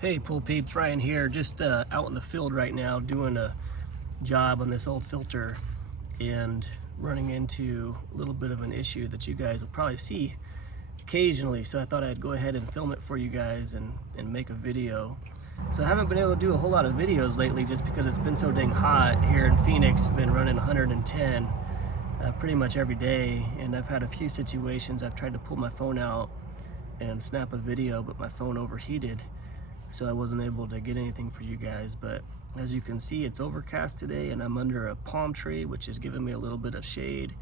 Hey pool peeps, Ryan here, just out in the field right now doing a job on this old filter and running into a little bit of an issue that you guys will probably see occasionally, so I thought I'd go ahead and film it for you guys and make a video. So I haven't been able to do a whole lot of videos lately just because it's been so dang hot here in Phoenix. We've been running 110 pretty much every day, and I've had a few situations I've tried to pull my phone out and snap a video, but my phone overheated, so I wasn't able to get anything for you guys. But as you can see, it's overcast today and I'm under a palm tree, which is giving me a little bit of shade,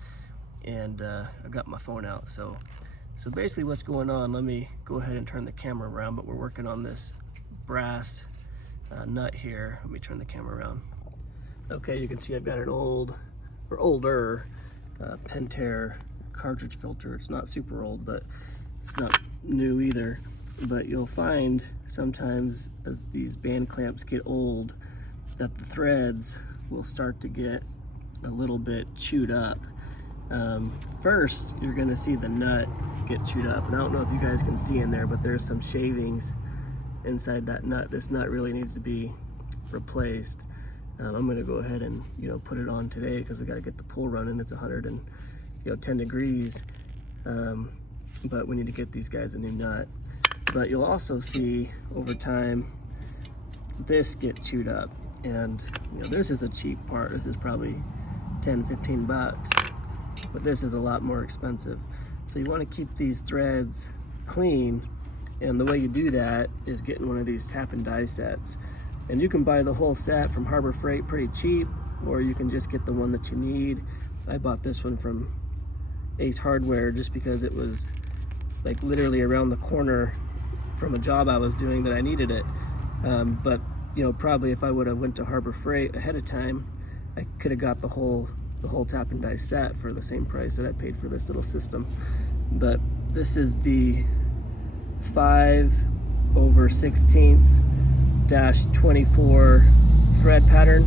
and I got my phone out. So basically what's going on, let me go ahead and turn the camera around, but we're working on this brass nut here. Let me turn the camera around. Okay, you can see I've got an older Pentair cartridge filter. It's not super old, but it's not new either. But you'll find sometimes as these band clamps get old that the threads will start to get a little bit chewed up. First, you're gonna see the nut get chewed up, and I don't know if you guys can see in there, but there's some shavings inside that nut. This nut really needs to be replaced. I'm gonna go ahead and put it on today because we got to get the pool running. It's 110 degrees, but we need to get these guys a new nut. But you'll also see over time this get chewed up, and this is a cheap part. This is probably 10-15 bucks, but this is a lot more expensive. So you want to keep these threads clean, and the way you do that is getting one of these tap and die sets. And you can buy the whole set from Harbor Freight pretty cheap, or you can just get the one that you need. I bought this one from Ace Hardware just because it was like literally around the corner from a job I was doing that I needed it. But probably if I would have went to Harbor Freight ahead of time, I could have got the whole tap and die set for the same price that I paid for this little system. But this is the 5/16-24 thread pattern.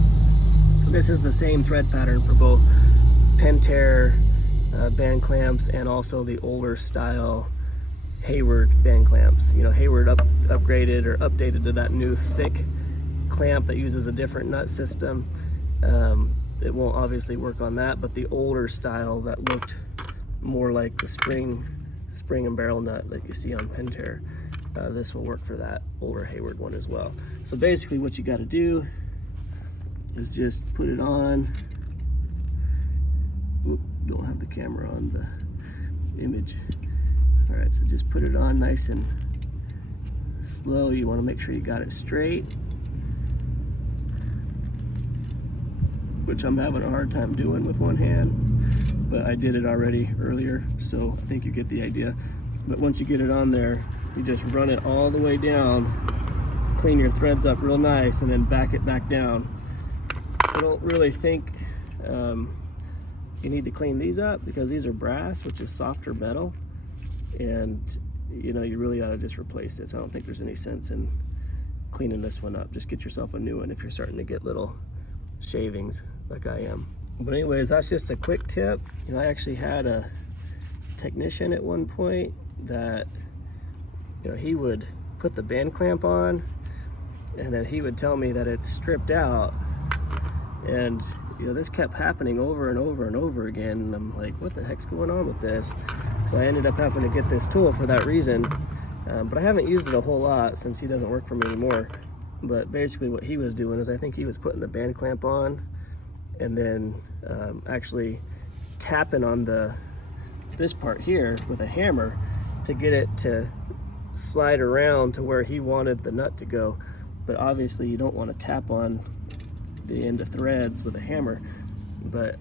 This is the same thread pattern for both Pentair band clamps and also the older style Hayward band clamps. Hayward upgraded or updated to that new thick clamp that uses a different nut system. It won't obviously work on that, but the older style that looked more like the spring and barrel nut that you see on Pentair, this will work for that older Hayward one as well. So basically what you got to do is just put it on. Oop, don't have the camera on the image. All right, so just put it on nice and slow. You want to make sure you got it straight, which I'm having a hard time doing with one hand, but I did it already earlier, so I think you get the idea. But once you get it on there, you just run it all the way down, clean your threads up real nice, and then back it back down. I don't really think you need to clean these up because these are brass, which is softer metal, and you really ought to just replace this. I don't think there's any sense in cleaning this one up. Just get yourself a new one if you're starting to get little shavings like I am. But anyways, that's just a quick tip. I actually had a technician at one point that he would put the band clamp on and then he would tell me that it's stripped out, and this kept happening over and over and over again, and I'm like, what the heck's going on with this? So I ended up having to get this tool for that reason, but I haven't used it a whole lot since he doesn't work for me anymore. But basically what he was doing is I think he was putting the band clamp on and then actually tapping on this part here with a hammer to get it to slide around to where he wanted the nut to go. But obviously you don't want to tap on the end of threads with a hammer. But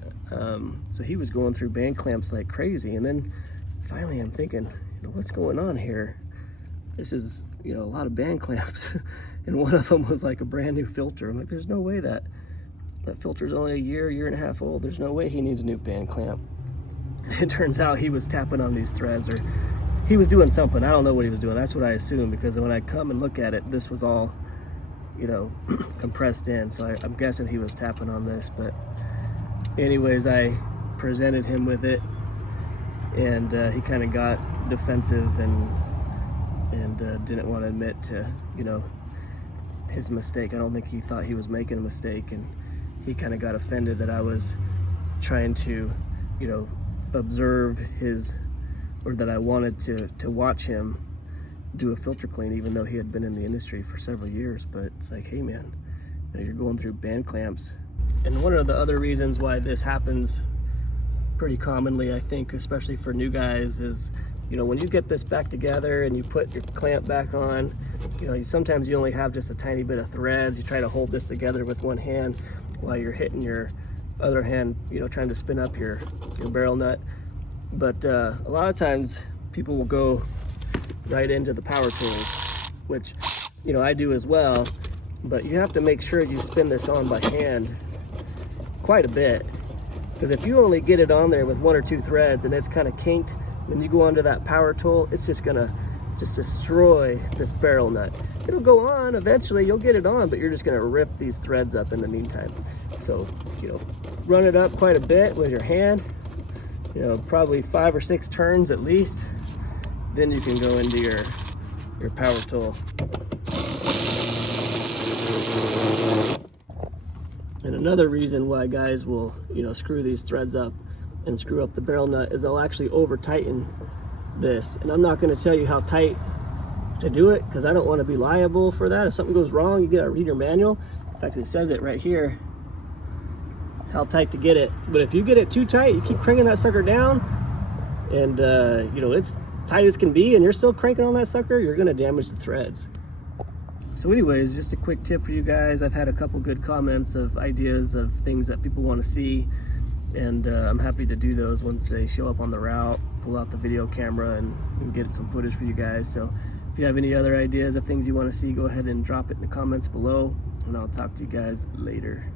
so he was going through band clamps like crazy, and then finally I'm thinking, what's going on here? This is a lot of band clamps. And one of them was like a brand new filter. I'm like, there's no way that filter's only a year and a half old. There's no way he needs a new band clamp. It turns out he was tapping on these threads, or he was doing something. I don't know what he was doing. That's what I assumed, because when I come and look at it, this was all compressed in. So I'm guessing he was tapping on this. But anyways, I presented him with it, and he kind of got defensive and didn't want to admit to his mistake. I don't think he thought he was making a mistake, and he kind of got offended that I was trying to, you know, observe his, or that I wanted to watch him do a filter clean, even though he had been in the industry for several years. But it's like, hey man, you know, you're going through band clamps. And one of the other reasons why this happens pretty commonly, I think, especially for new guys, is, you know, when you get this back together and you put your clamp back on, you know, sometimes you only have just a tiny bit of threads. You try to hold this together with one hand while you're hitting your other hand, you know, trying to spin up your barrel nut. But a lot of times people will go right into the power tools, which, you know, I do as well. But you have to make sure you spin this on by hand quite a bit, because if you only get it on there with one or two threads and it's kind of kinked, when you go onto that power tool, it's just gonna destroy this barrel nut. It'll go on eventually, you'll get it on, but you're just gonna rip these threads up in the meantime. So, you know, run it up quite a bit with your hand, you know, probably 5 or 6 turns at least. Then you can go into your power tool. And another reason why guys will, you know, screw these threads up and screw up the barrel nut is they'll actually over tighten this. And I'm not going to tell you how tight to do it, because I don't want to be liable for that. If something goes wrong, you gotta read your manual. In fact, it says it right here, how tight to get it. But if you get it too tight, you keep cranking that sucker down, and you know, it's tight as can be, and you're still cranking on that sucker, you're gonna damage the threads. So anyways, just a quick tip for you guys. I've had a couple good comments of ideas of things that people want to see, and I'm happy to do those once they show up on the route, pull out the video camera and get some footage for you guys. So if you have any other ideas of things you want to see, go ahead and drop it in the comments below, and I'll talk to you guys later.